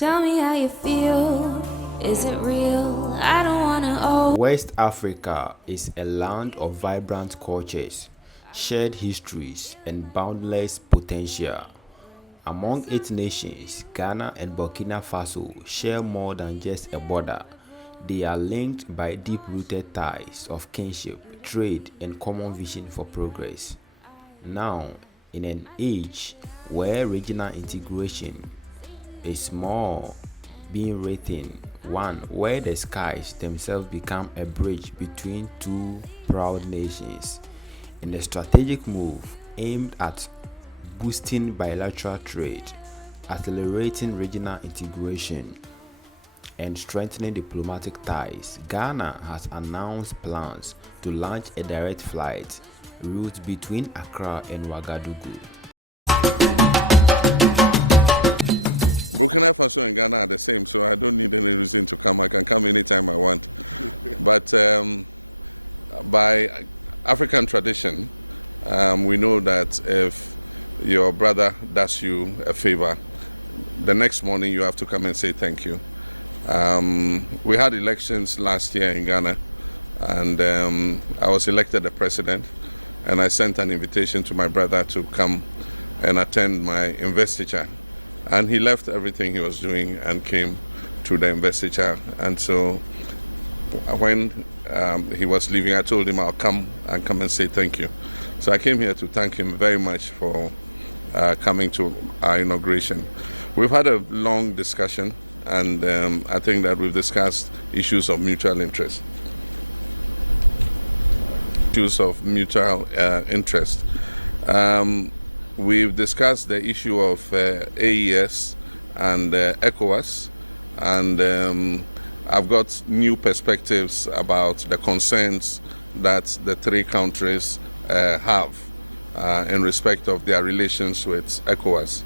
Tell me how you feel. Is it real? I don't wanna. West Africa is a land of vibrant cultures, shared histories, and boundless potential. Among its nations, Ghana and Burkina Faso share more than just a border. They are linked by deep-rooted ties of kinship, trade, and common vision for progress. Now, in an age where regional integration is more being written, one where the skies themselves become a bridge between two proud nations, in a strategic move aimed at boosting bilateral trade, accelerating regional integration, and strengthening diplomatic ties, Ghana has announced plans to launch a direct flight route between Accra and Ouagadougou. Burkina Faso and Ghana are the same, so I don't need any reason to come. I can come anytime I want. But by African tradition, we know that if your brother does you a favor, the next morning you have to come and say thank you. We had elections last year in Ghana, and I was elected the president, and I sent an invitation to my brother to come and attend my investiture. And he left everything he was doing and came to the investiture. And so when he was leaving, I told him I'll come and say thank you. So I came here to thank him very much for coming to our inauguration. We've had a long discussion, and I think that we've discussed issues of mutual interest. We've discussed the issue of AES and ECOWAS, and I've got new perspectives about the concerns that the three countries have in respect of their relations with ECOWAS.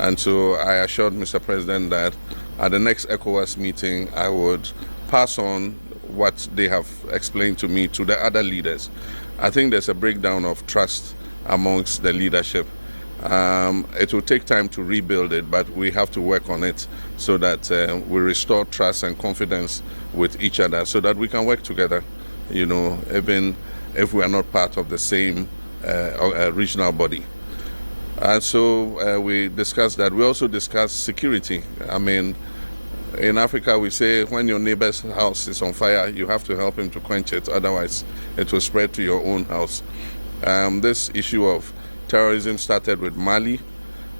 And so I assured Mr. President that at the next ECOWAS meeting, I would pass on what they have explained to me to the other leaders. I think there's a breakdown of trust amongst the leadership. It will take time to rebuild it, but we have to work on it so that we restore trust and confidence with each other so that we can work together, even if we are not part of the same regional body. And so we discussed that. We also discussed security. I mean, in Africa, we say when your neighbor's house is on fire, you have to help him to quench it, otherwise it will spread to your own house. This issue of terrorism started with Mali,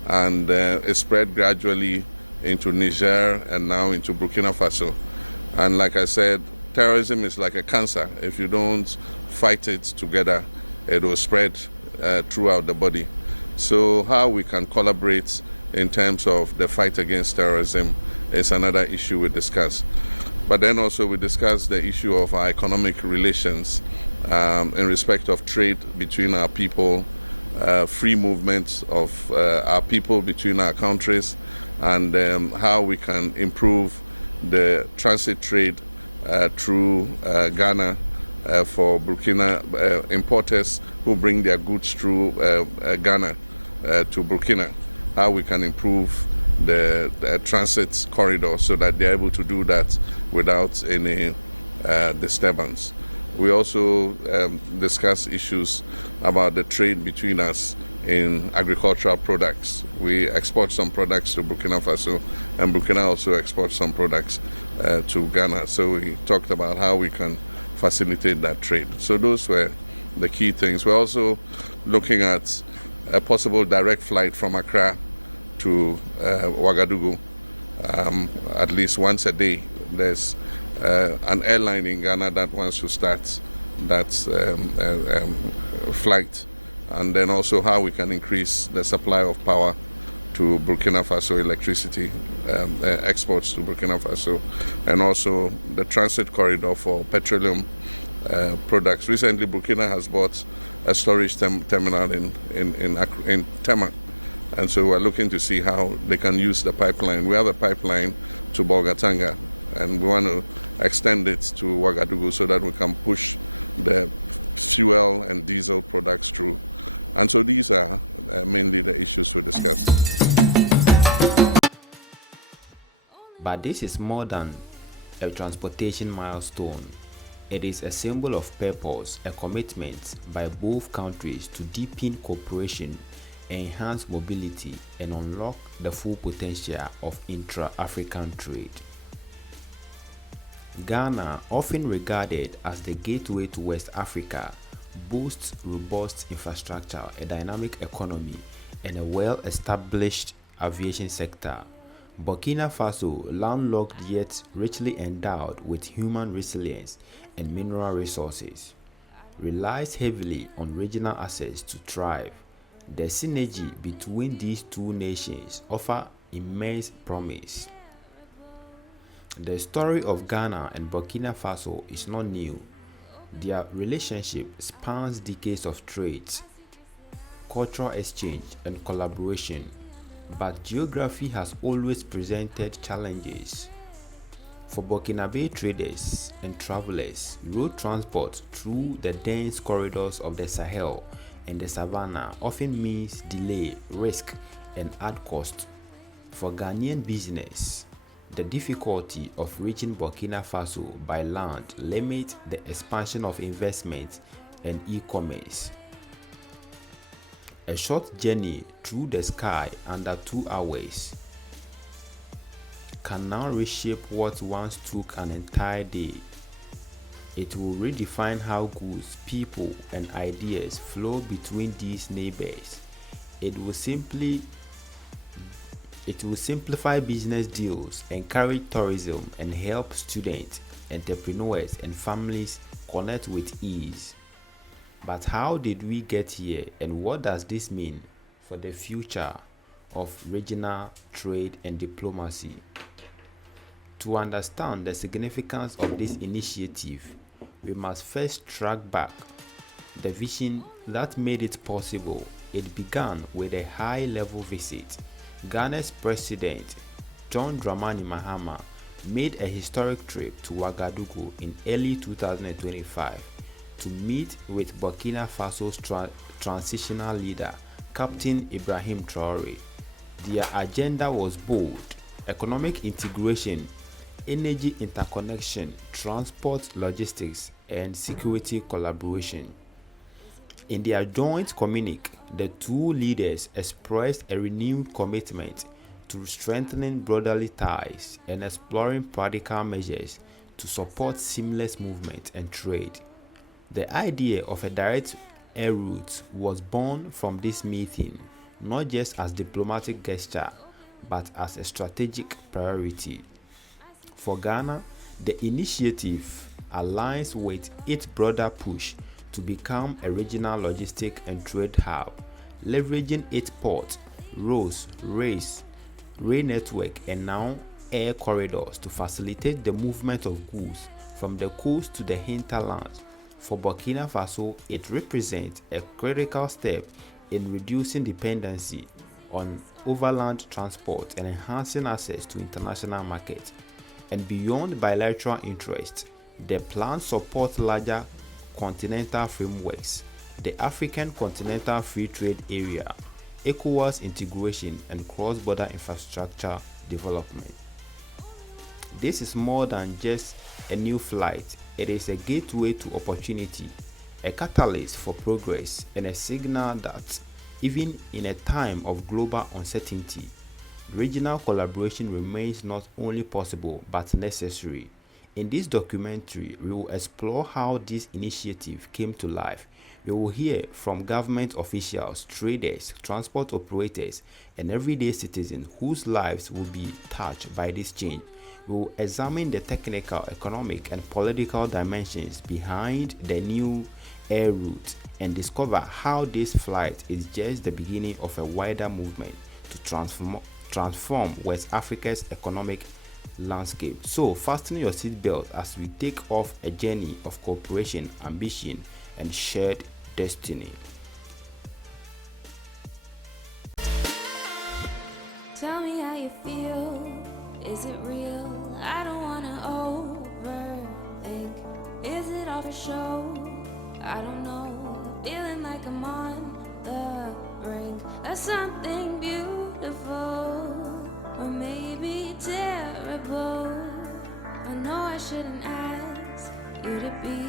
and it spread gradually into Niger and now into Burkina Faso. And like I said, terrorism is like a cancer. If you don't fight it together, it will spread throughout the body. So how we can collaborate in terms of the fight against terrorism is another issue we discussed. But then also we discussed the issue of our economic relations in respect of trade between our people, free movement of our people between our countries, and how we can improve the transit trade through Ghana for Burkina importers who bring their goods through Ghana to Burkina, how we can improve the transit corridor so that they're able to do that without any disturbance. We also discuss issues about the trade between us in agricultural products. We export some products to Burkina Faso, and Burkina also exports some products to Ghana. So we talked about how we can facilitate that trade. So those were the key things. We're also looking at a possible direct flight from Accra to Ouagadougou at least once a day. There's an airline in Ghana that wants to start that flight, and then also how we can increase the supply of power to Burkina Faso, electricity exports to Burkina Faso, and also the transit corridor for petroleum products. Recently, Burkina has bought a storage terminal in Tema, and so we're looking to see how they can use the pipeline. We have a pipeline to Bolgatanga, and we want to extend it to Ouagadougou so that we can push the fuel and diesel products through. And so these are mainly the issues we discussed. But this is more than a transportation milestone. It is a symbol of purpose, a commitment by both countries to deepen cooperation, enhance mobility, and unlock the full potential of intra-African trade. Ghana, often regarded as the gateway to West Africa, boasts robust infrastructure, a dynamic economy, and a well-established aviation sector. Burkina Faso, landlocked yet richly endowed with human resilience and mineral resources, relies heavily on regional assets to thrive. The synergy between these two nations offers immense promise. The story of Ghana and Burkina Faso is not new. Their relationship spans decades of trade, cultural exchange, and collaboration, but geography has always presented challenges. For Burkinabe traders and travelers, road transport through the dense corridors of the Sahel and the Savannah often means delay, risk, and add cost. For Ghanaian business, the difficulty of reaching Burkina Faso by land limits the expansion of investment and e-commerce. A short journey through the sky under 2 hours can now reshape what once took an entire day. It will redefine how goods, people, and ideas flow between these neighbors. It will simplify business deals, encourage tourism, and help students, entrepreneurs, and families connect with ease. But how did we get here, and what does this mean for the future of regional trade and diplomacy? To understand the significance of this initiative, we must first track back the vision that made it possible. It began with a high-level visit. Ghana's President John Dramani Mahama made a historic trip to Ouagadougou in early 2025 to meet with Burkina Faso's transitional leader, Captain Ibrahim Traore. Their agenda was bold: economic integration, energy interconnection, transport logistics, and security collaboration. In their joint communique, the two leaders expressed a renewed commitment to strengthening brotherly ties and exploring practical measures to support seamless movement and trade. The idea of a direct air route was born from this meeting, not just as diplomatic gesture, but as a strategic priority. For Ghana, the initiative aligns with its broader push to become a regional logistic and trade hub, leveraging its port, roads, rail network, and now air corridors to facilitate the movement of goods from the coast to the hinterlands. For Burkina Faso, it represents a critical step in reducing dependency on overland transport and enhancing access to international markets. And beyond bilateral interests, the plan supports larger continental frameworks, the African Continental Free Trade Area, ECOWAS integration, and cross-border infrastructure development. This is more than just a new flight. It is a gateway to opportunity, a catalyst for progress, and a signal that even in a time of global uncertainty, regional collaboration remains not only possible but necessary. In this documentary, we will explore how this initiative came to life. We will hear from government officials, traders, transport operators, and everyday citizens whose lives will be touched by this change. We will examine the technical, economic, and political dimensions behind the new air route and discover how this flight is just the beginning of a wider movement to transform West Africa's economic landscape. So fasten your seatbelt as we take off a journey of cooperation, ambition, and shared destiny. Tell me how you feel. Is it real? I don't wanna overthink. Is it all for show? I don't know. Feeling like I'm on the brink of something beautiful, or maybe terrible. shouldn't ask you to be